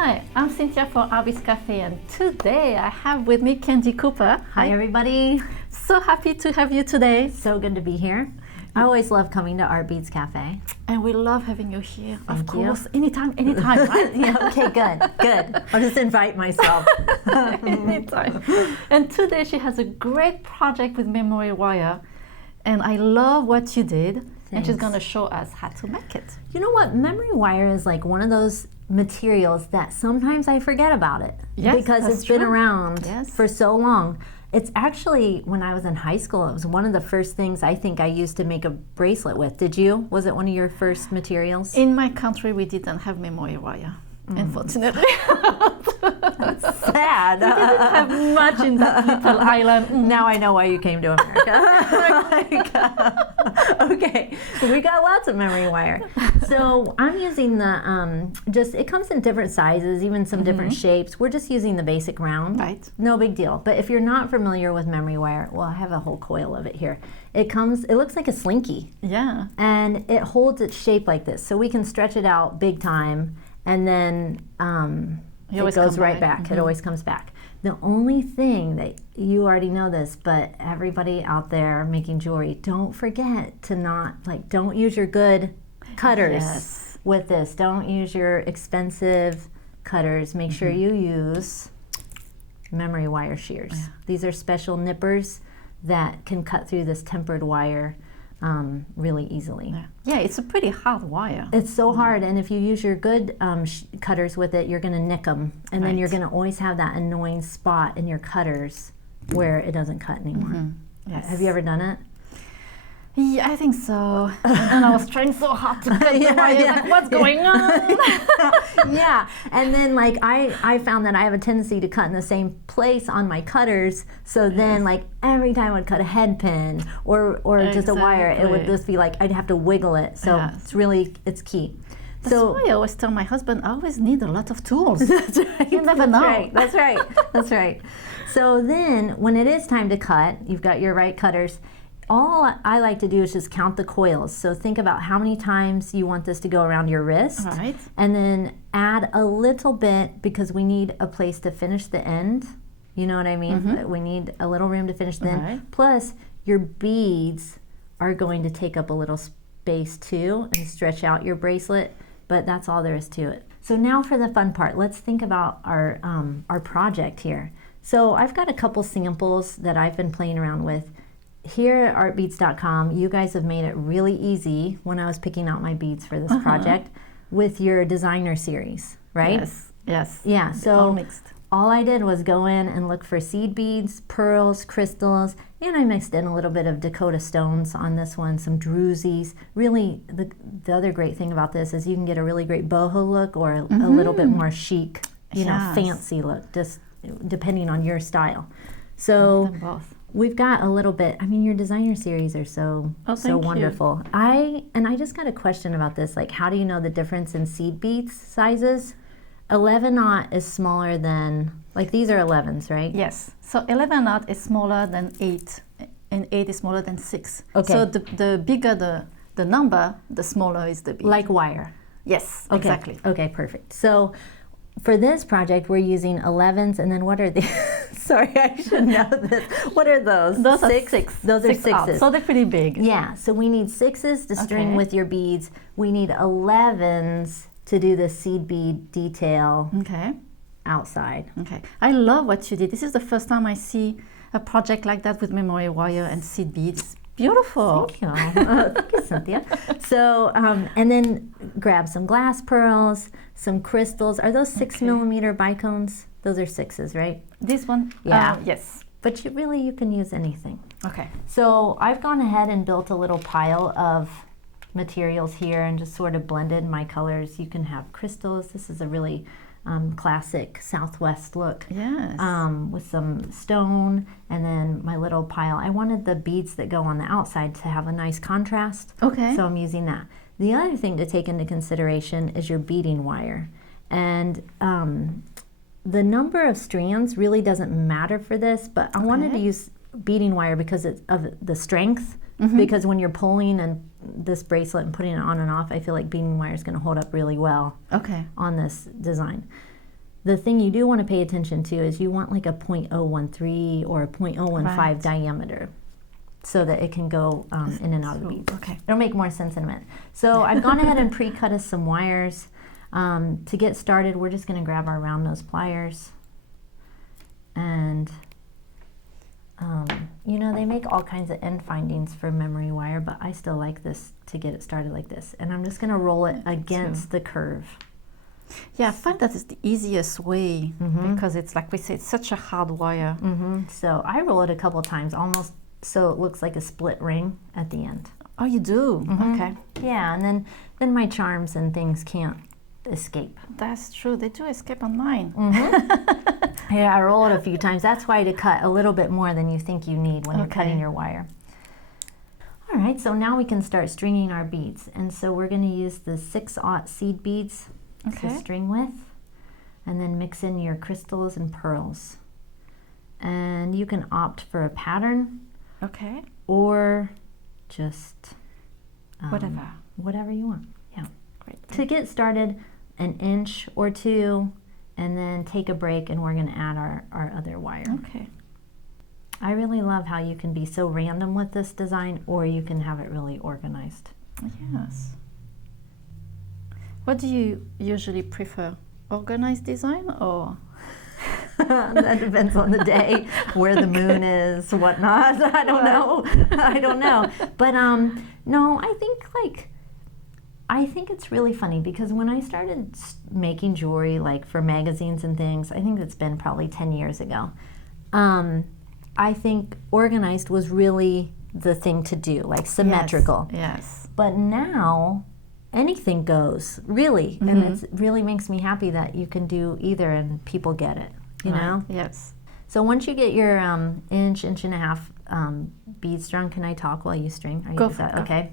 Hi, I'm Cynthia for Artbeads Cafe, and today I have with me Candie Cooper. Hi everybody. So happy to have you today. So good to be here. I always love coming to Artbeads Cafe. And we love having you here. Thank of course, you. anytime, right? Yeah, okay, good. I'll just invite myself. Anytime. And today she has a great project with memory wire, and I love what you did. And she's going to show us how to make it. You know what? Memory wire is like one of those materials that sometimes I forget about it. Yes, because that's it's been true. around Yes. for so long. It's actually, when I was in high school, it was one of the first things I think I used to make a bracelet with. Did you? Was it one of your first materials? In my country, we didn't have memory wire, unfortunately. Sad. We didn't have much in that little island. Now I know why you came to America. Okay, we got lots of memory wire. So I'm using the, it comes in different sizes, even some different shapes. We're just using the basic round. Right. No big deal. But if you're not familiar with memory wire, well, I have a whole coil of it here. It looks like a slinky. Yeah. And it holds its shape like this. So we can stretch it out big time, and then it goes right back. It always comes back. The only thing that you already know this, but everybody out there making jewelry, don't forget to don't use your good cutters with this. Don't use your expensive cutters. Make sure you use memory wire shears. Yeah. These are special nippers that can cut through this tempered wire really easily. Yeah, it's a pretty hard wire. It's so hard, and if you use your good cutters with it, you're going to nick them, and then you're going to always have that annoying spot in your cutters where it doesn't cut anymore. Yes. Have you ever done it? Yeah, I think so. And I was trying so hard to cut the wire. Like, what's going on? Yeah, and then I found that I have a tendency to cut in the same place on my cutters, so then every time I'd cut a head pin or just a wire, it would just be I'd have to wiggle it. So it's key. That's why I always tell my husband, I always need a lot of tools. That's right. You never know. That's right. So then when it is time to cut, you've got your right cutters. All I like to do is just count the coils. So think about how many times you want this to go around your wrist. All right. And then add a little bit, because we need a place to finish the end. You know what I mean? We need a little room to finish the end. Right. Plus, your beads are going to take up a little space too and stretch out your bracelet, but that's all there is to it. So now for the fun part. Let's think about our project here. So I've got a couple samples that I've been playing around with. Here at artbeads.com, you guys have made it really easy when I was picking out my beads for this project with your designer series, right? Yes. Yeah, so all mixed. All I did was go in and look for seed beads, pearls, crystals, and I mixed in a little bit of Dakota stones on this one, some drusies. Really, the other great thing about this is you can get a really great boho look or a little bit more chic, fancy look, just depending on your style. So both. We've got a little bit. I mean, your designer series are so wonderful. I just got a question about this. How do you know the difference in seed beads sizes? 11/0 is smaller than, these are 11s, right? Yes. So 11/0 is smaller than 8, and 8 is smaller than 6. Okay. So the bigger the number, the smaller is the bead. Like wire. Yes, Okay. exactly. Okay, perfect. So for this project, we're using 11s, and then what are these? Sorry, I should know this. What are those? Those are 6. Those are 6s. Out. So they're pretty big. Yeah, so we need 6s to string with your beads. We need 11s to do the seed bead detail outside. Okay. I love what you did. This is the first time I see a project like that with memory wire and seed beads. Beautiful. Thank you. Thank you, Cynthia. So, and then grab some glass pearls, some crystals. Are those 6mm bicones? Those are 6s, right? This one? Yeah. Yes. But you can use anything. Okay. So I've gone ahead and built a little pile of materials here and just sort of blended my colors. You can have crystals. This is a really classic Southwest look. Yes. With some stone, and then my little pile. I wanted the beads that go on the outside to have a nice contrast. Okay. So I'm using that. The other thing to take into consideration is your beading wire. And the number of strands really doesn't matter for this, but I wanted to use beading wire because it's of the strength. Because when you're pulling and this bracelet and putting it on and off, I feel like beading wire is going to hold up really well on this design. the thing you do want to pay attention to is you want like a 0.013 or a 0.015 diameter so that it can go in and out of the beads. Okay. It'll make more sense in a minute. So I've gone ahead and pre-cut us some wires. To get started, we're just going to grab our round nose pliers. And, you know, they make all kinds of end findings for memory wire, but I still like this to get it started like this. And I'm just going to roll it against the curve. Yeah, I find that is the easiest way because it's like we say, it's such a hard wire. So I roll it a couple times, almost so it looks like a split ring at the end. Oh, you do? Okay. Yeah, and then my charms and things can't escape. That's true. They do escape on mine. Yeah, I roll it a few times. That's why to cut a little bit more than you think you need when you're cutting your wire. All right, so now we can start stringing our beads. And so we're going to use the 6/0 seed beads to string with, and then mix in your crystals and pearls. And you can opt for a pattern, or just whatever you want. Yeah. Great. To get started, an inch or two, and then take a break, and we're going to add our other wire. Okay. I really love how you can be so random with this design, or you can have it really organized. Yes. What do you usually prefer? Organized design or? That depends on the day, where the moon is, whatnot. I don't know. I don't know. But no, I think it's really funny because when I started making jewelry, like for magazines and things, I think it's been probably 10 years ago. I think organized was really the thing to do, like symmetrical. Yes. But now anything goes, really. And it really makes me happy that you can do either and people get it, you know? Yes. So once you get your inch and a half bead strung, can I talk while you string? Go for it. Okay.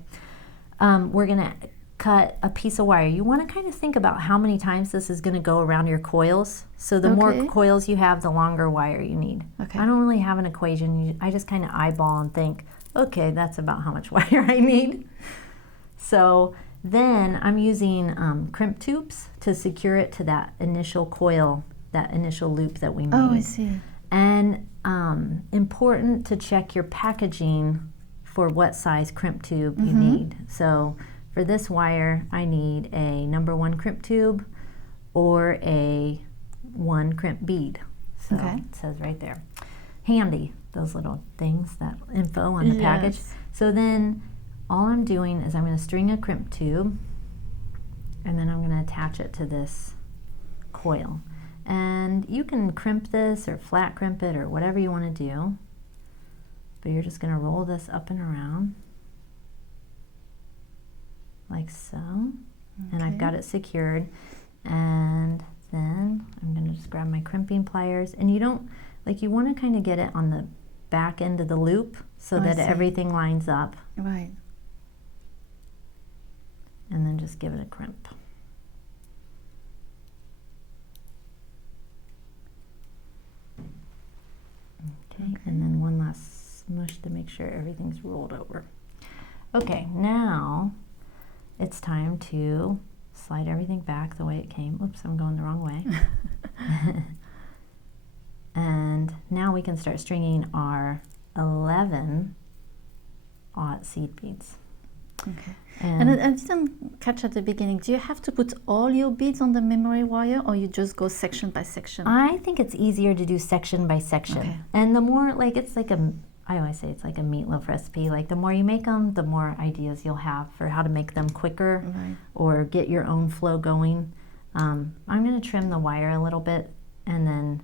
We're going to cut a piece of wire. You want to kind of think about how many times this is going to go around your coils. So the more coils you have, the longer wire you need. Okay. I don't really have an equation. I just kind of eyeball and think, okay, that's about how much wire I need. So then I'm using crimp tubes to secure it to that initial coil, that initial loop that we made. Oh, I see. And important to check your packaging for what size crimp tube you need. So for this wire, I need a number 1 crimp tube or a 1 crimp bead. So it says right there. Handy, those little things, that info on the package. So then all I'm doing is I'm going to string a crimp tube, and then I'm going to attach it to this coil. And you can crimp this or flat crimp it or whatever you want to do, but you're just going to roll this up and around like so. And I've got it secured, and then I'm going to just grab my crimping pliers, and you don't, like, you want to kind of get it on the back end of the loop so that everything lines up. Right. And then just give it a crimp. Okay, and then one last smush to make sure everything's rolled over. Okay, now it's time to slide everything back the way it came. Oops, I'm going the wrong way. And now we can start stringing our 11/0 seed beads. Okay. And I didn't catch at the beginning, do you have to put all your beads on the memory wire, or you just go section by section? I think it's easier to do section by section. Okay. And the more, like, it's like I always say it's like a meatloaf recipe. Like, the more you make them, the more ideas you'll have for how to make them quicker or get your own flow going. I'm going to trim the wire a little bit, and then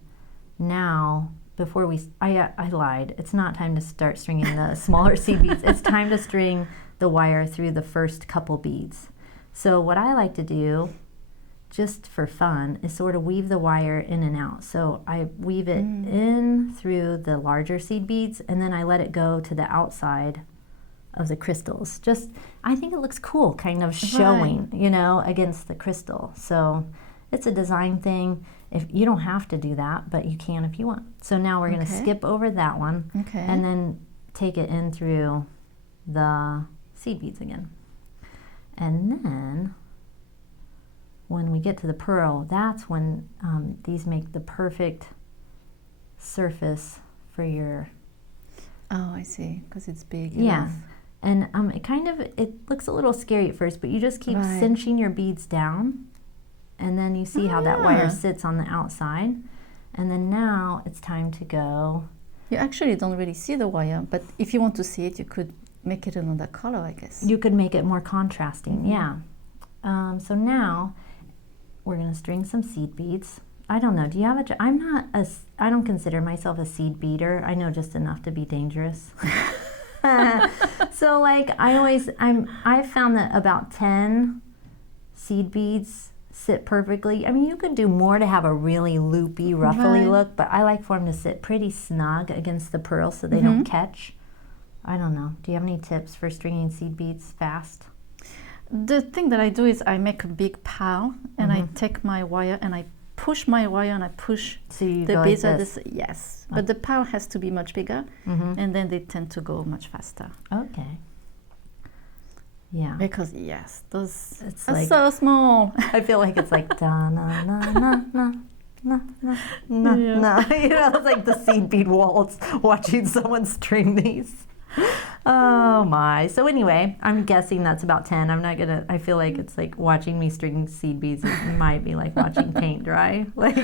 now, before I lied. It's not time to start stringing the smaller seed beads. It's time to string the wire through the first couple beads. So what I like to do, just for fun, is sort of weave the wire in and out. So I weave it in through the larger seed beads, and then I let it go to the outside of the crystals. Just, I think it looks cool, kind of showing, you know, against the crystal. So it's a design thing. If you don't have to do that, but you can if you want. So now we're going to skip over that one, and then take it in through the seed beads again. And then when we get to the pearl, that's when these make the perfect surface for your... Oh, I see, because it's big. Yeah. And it looks a little scary at first, but you just keep cinching your beads down, and then you see how that wire sits on the outside. And then now it's time to go. You actually don't really see the wire, but if you want to see it, you could make it another color, I guess. You could make it more contrasting, yeah. So now we're going to string some seed beads. I don't know, do you have I don't consider myself a seed beader. I know just enough to be dangerous. So like I've found that about 10 seed beads sit perfectly. I mean, you could do more to have a really loopy, ruffly look, but I like for them to sit pretty snug against the pearl so they don't catch. I don't know. Do you have any tips for stringing seed beads fast? The thing that I do is I make a big pile and I take my wire and I push my wire and I push the beads at this. Yes, but the pile has to be much bigger and then they tend to go much faster. Okay. Yeah. Because yes, those it's are like, so small. I feel like it's like da na na na na na na na na. You know, it's like the seed bead waltz watching someone string these. Oh my. So anyway, I'm guessing that's about 10. I feel like it's like watching me string seed beads. It might be like watching paint dry. Like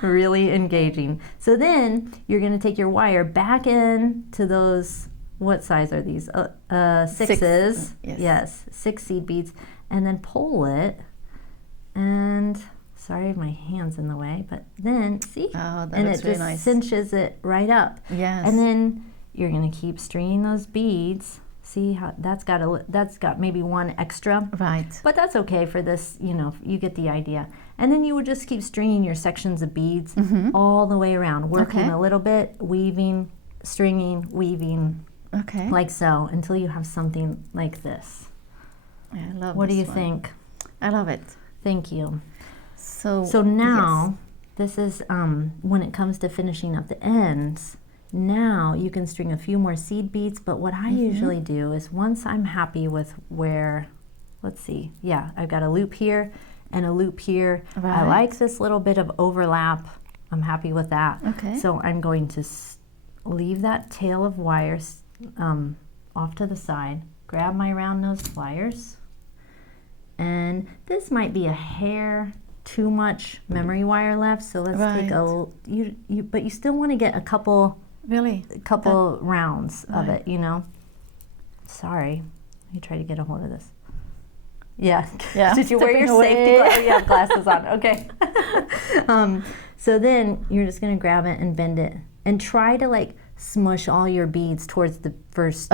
really engaging. So then you're going to take your wire back in to those, what size are these? Sixes. Yes, 6 seed beads. And then pull it. And sorry, my hand's in the way. But then, see? Oh, that and looks it really just nice. cinches it right up. Yes. And then you're going to keep stringing those beads. See how that's got maybe one extra. Right. But that's okay for this, you know, you get the idea. And then you would just keep stringing your sections of beads all the way around, working a little bit, weaving, stringing, weaving. Okay. Like so, until you have something like this. Yeah, I love What do this you one. think? I love it. Thank you. So now, this is when it comes to finishing up the ends, now you can string a few more seed beads, but what I usually do is once I'm happy with where, let's see, yeah, I've got a loop here and a loop here. Right. I like this little bit of overlap. I'm happy with that. Okay. So I'm going to leave that tail of wires off to the side, grab my round nose pliers, and this might be a hair too much memory wire left, so let's take but you still want to get a couple rounds of it, you know. Sorry, let me try to get a hold of this. Yeah. Did you wear your safety glasses? Oh, you have glasses on. Okay. So then you're just going to grab it and bend it and try to like smush all your beads towards the first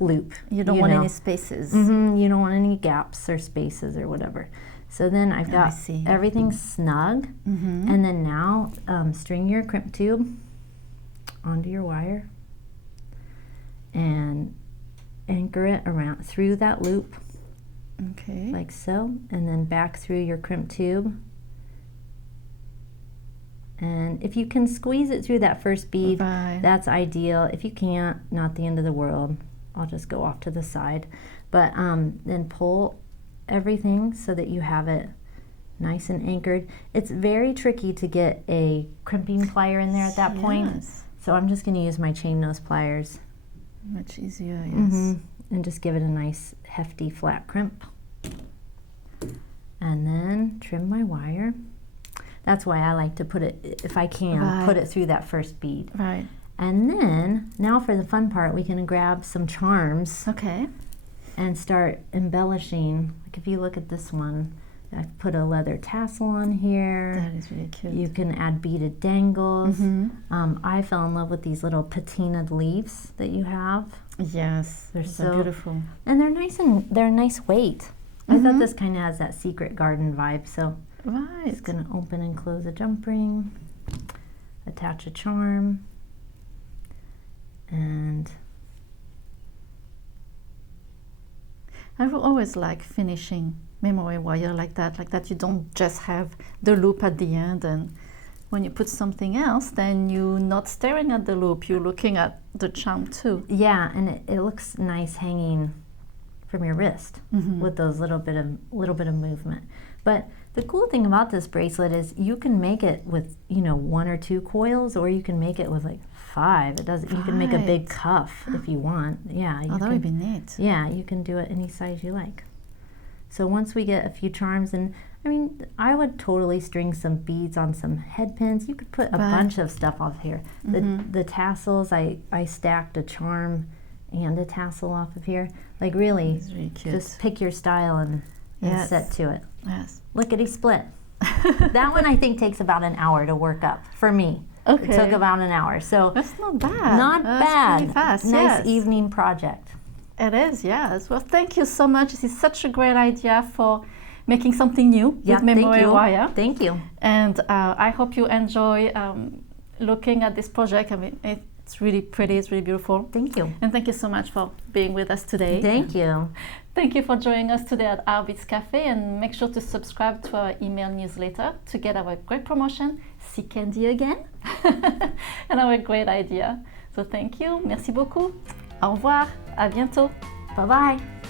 loop. You don't want any spaces. You don't want any gaps or spaces or whatever. So then I've got everything snug. And then now string your crimp tube onto your wire and anchor it around through that loop. Okay. Like so, and then back through your crimp tube. And if you can squeeze it through that first bead, that's ideal. If you can't, not the end of the world. I'll just go off to the side. But then pull everything so that you have it nice and anchored. It's very tricky to get a crimping plier in there at that point. So I'm just going to use my chain nose pliers. Much easier, yes. And just give it a nice hefty flat crimp. And then trim my wire. That's why I like to put it, if I can, put it through that first bead. Right. And then, now for the fun part, we can grab some charms. Okay. And start embellishing. Like if you look at this one, I've put a leather tassel on here. That is really cute. You can add beaded dangles. I fell in love with these little patinaed leaves that you have. Yes, they're so beautiful. And they're nice and they're a nice weight. I thought this kind of has that secret garden vibe. So just gonna open and close a jump ring, attach a charm, and I've always liked finishing memory wire like that you don't just have the loop at the end, and when you put something else, then you're not staring at the loop, you're looking at the charm too. Yeah, and it looks nice hanging from your wrist with those little bit of movement. But the cool thing about this bracelet is you can make it with, 1 or 2 coils, or you can make it with like 5. It doesn't. You can make a big cuff if you want. Yeah. That would be neat. Yeah, you can do it any size you like. So once we get a few charms, and I would totally string some beads on some head pins. You could put a bunch of stuff off here. The tassels, I stacked a charm and a tassel off of here. Like really just pick your style and set to it. Yes. Lickety split. That one I think takes about an hour to work up for me. Okay. It took about an hour. So that's not bad. Not bad. Pretty fast. Nice evening project. It is, yes. Well, thank you so much. This is such a great idea for making something new with memory wire. Thank you. And I hope you enjoy looking at this project. It's really pretty. It's really beautiful. Thank you. And thank you so much for being with us today. Thank you. Thank you for joining us today at Artbeads Cafe, and make sure to subscribe to our email newsletter to get our great promotion, See Candie again, and our great idea. So thank you. Merci beaucoup. Au revoir. À bientôt. Bye-bye.